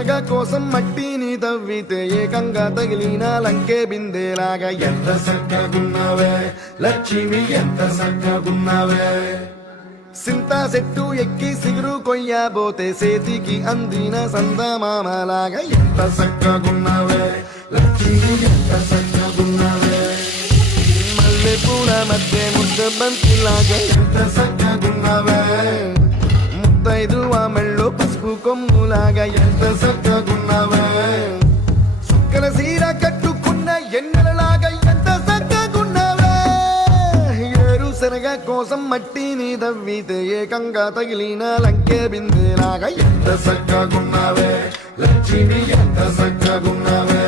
శనగ కోసం మట్టిని తవ్వితే ఏకంగా తగిలిన లంకే బిందేలాగా ఎంత సక్కగున్నావే లక్ష్మి ఎంత సక్కగున్నావే సింతా చెట్టు ఎక్కి సిగురు కొయ్యబోతే సేతికి అందిన సందమామలాగా ఎంత సక్కగున్నావే లక్ష్మి ఎంత సక్కగున్నావే మల్లె పూల మధ్య ముద్ద బంతిలాగా ఎంత సక్కగున్నావే ముత్తైదువ మెళ్ళో పసుపు కొమ్ములాగా ఎంత సక్కగున్నావే సుక్కల సీర కట్టుకున్న ఎన్నెలలాగా ఎంత సక్కగున్నావే ఏరుశనగ కోసం మట్టిని తవ్వితే ఏకంగా తగిలిన లంకే బిందేలాగా ఎంత సక్కగున్నావే లక్ష్మి ఎంత సక్కగున్నావే